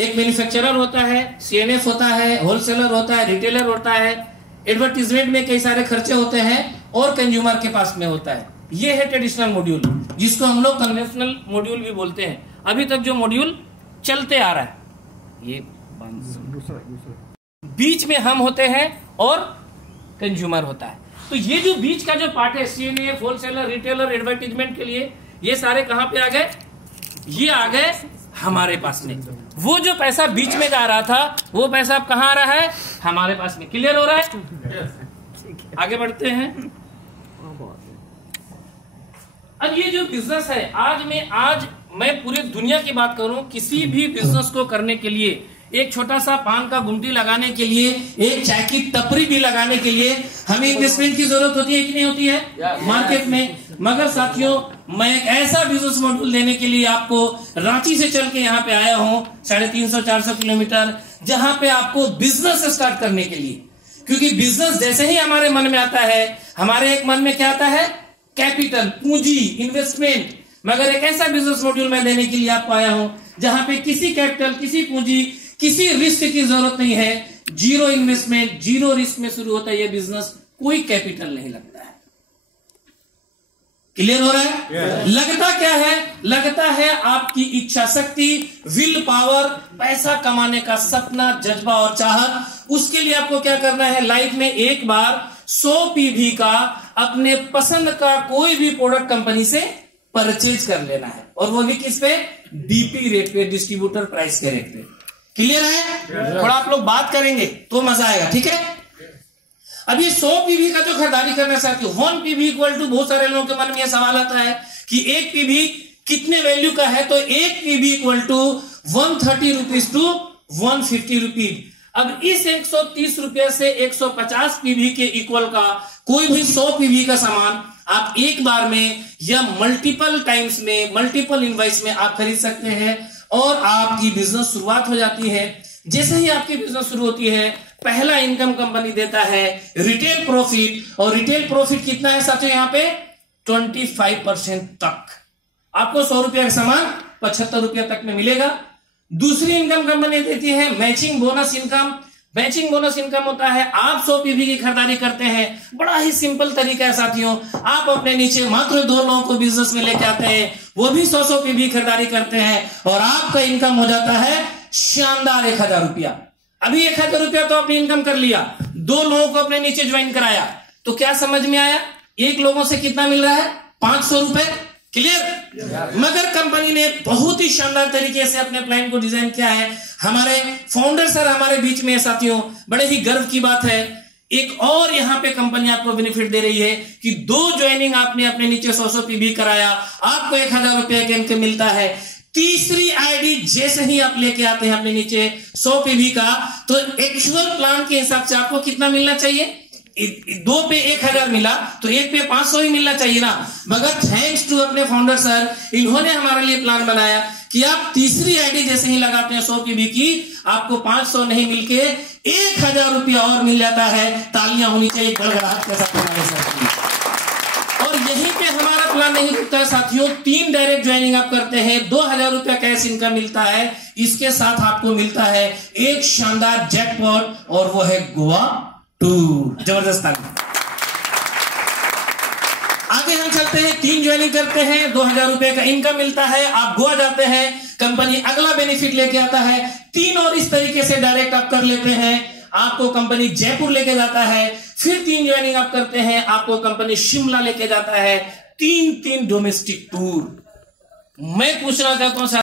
एक मैन्युफैक्चरर होता है, सीएनएफ होता है, होलसेलर होता है, रिटेलर होता है, एडवर्टीजमेंट में कई सारे खर्चे होते हैं और कंज्यूमर के पास में होता है। ये है ट्रेडिशनल मॉड्यूल, जिसको हम लोग कन्वेंशनल मॉड्यूल भी बोलते हैं। अभी तक जो मॉड्यूल चलते आ रहा है, ये बीच में हम होते हैं और कंज्यूमर होता है। तो ये जो बीच का जो पार्ट है, सीएनएफ, होलसेलर, रिटेलर, एडवर्टीजमेंट के लिए, ये सारे कहां पे आ गए? ये आ गए हमारे पास में। वो जो पैसा बीच में जा रहा था, वो पैसा अब कहां आ रहा है? हमारे पास में। क्लियर हो रहा है? आगे बढ़ते हैं। अब ये जो बिजनेस है, आज मैं पूरी दुनिया की बात करूं, किसी भी बिजनेस को करने के लिए, एक छोटा सा पान का गुमटी लगाने के लिए, एक चाय की टपरी भी लगाने के लिए हमें इन्वेस्टमेंट की जरूरत होती है कि नहीं होती है मार्केट में। मगर साथियों, मैं एक ऐसा बिजनेस मॉड्यूल देने के लिए आपको रांची से चल के यहाँ पे आया हूँ, 350-400 किलोमीटर, जहां पे आपको बिजनेस स्टार्ट करने के लिए, क्योंकि बिजनेस जैसे ही हमारे मन में आता है, हमारे एक मन में क्या आता है? कैपिटल, पूंजी, इन्वेस्टमेंट। मगर एक ऐसा बिजनेस मॉड्यूल मैं देने के लिए आपको आया हूं जहां पे किसी कैपिटल, किसी पूंजी, किसी रिस्क की जरूरत नहीं है। जीरो इन्वेस्टमेंट, जीरो रिस्क में शुरू होता है ये बिजनेस, कोई कैपिटल नहीं लगता है। क्लियर हो रहा है? लगता क्या है? लगता है आपकी इच्छा शक्ति, विल पावर, पैसा कमाने का सपना, जज्बा और चाहत। उसके लिए आपको क्या करना है? लाइफ में एक बार 100 पीवी का अपने पसंद का कोई भी प्रोडक्ट कंपनी से परचेज कर लेना है, और वो भी किस पे? डीपी रेट पे, डिस्ट्रीब्यूटर प्राइस के रेट पे। क्लियर है? थोड़ा आप लोग बात करेंगे तो मजा आएगा, ठीक है? अब ये 100 पीवी का जो खरीदारी करना चाहते हो, 1 पीवी इक्वल टू, बहुत सारे लोगों के मन में यह सवाल आता है कि 1 पीवी कितने वैल्यू का है? तो 1 PV equal to 130 rupees to 150 rupees. अब इस 130 रुपए से 150 पीवी के इक्वल का कोई भी 100 पीवी का सामान आप एक बार में या मल्टीपल टाइम्स में, मल्टीपल इनवॉइस में आप खरीद सकते हैं, और आपकी बिजनेस शुरुआत हो जाती है। जैसे ही आपकी बिजनेस शुरू होती है, पहला इनकम कंपनी देता है रिटेल प्रॉफिट, और रिटेल प्रॉफिट कितना है साथियों? यहाँ पे 25% तक। आपको 100 रुपया का सामान 75 रुपया तक में मिलेगा। दूसरी इनकम कंपनी देती है matching bonus income. Matching bonus income होता है, आप 100 पीवी की खरीदारी करते हैं, बड़ा ही सिंपल तरीका है साथियों। आप अपने नीचे मात्र 2 लोगों को बिजनेस में लेके आते हैं, वो भी 100 पीवी खरीदारी करते हैं, और आपका इनकम हो जाता है शानदार 1000 रुपया। अभी 1000 रुपया तो आपने इनकम कर लिया, 2 लोगों को अपने नीचे ज्वाइन कराया, तो क्या समझ में आया? एक लोगों से कितना मिल रहा है? 500 रुपए। क्लियर? मगर कंपनी ने बहुत ही शानदार तरीके से अपने प्लान को डिजाइन किया है। हमारे फाउंडर सर हमारे बीच में है साथियों, बड़े ही गर्व की बात है। एक और यहां पे कंपनी आपको बेनिफिट दे रही है कि 2 ज्वाइनिंग आपने अपने नीचे 100 पीवी कराया, आपको 1000 रुपया का इनकम मिलता है। तीसरी आईडी जैसे ही आप लेके आते हैं अपने नीचे 100 पीवी का, तो एक्चुअल प्लान के हिसाब से आपको कितना मिलना चाहिए? 2 पे 1000 मिला, तो 1 पे 500 ही मिलना चाहिए ना। मगर थैंक्स टू अपने फाउंडर सर, इन्होंने हमारे लिए प्लान बनाया कि आप तीसरी आईडी जैसे ही लगाते हैं 100 पीवी की, आपको 500 नहीं मिलके 1000 रुपया और मिल जाता है। तालियां होनी चाहिए गड़गड़ाहट के साथ हमारे साथ। और यहीं पे हमारा प्लान नहीं रुकता है साथियों। 3 डायरेक्ट ज्वाइनिंग आप करते हैं, 2000 रुपया कैश इनकम मिलता है, इसके साथ आपको मिलता है एक शानदार जैकपॉट, और वो है गोवा टूर। जबरदस्त। आगे हम चलते हैं, 3 ज्वाइनिंग करते हैं, 2000 रुपए का इनकम मिलता है, आप गोवा जाते हैं, कंपनी अगला बेनिफिट लेके आता है। 3 और इस तरीके से डायरेक्ट आप कर लेते हैं, आपको कंपनी जयपुर लेके जाता है। फिर 3 ज्वाइनिंग आप करते हैं, आपको कंपनी शिमला लेके जाता है। 3 डोमेस्टिक टूर। मैं पूछना चाहता हूं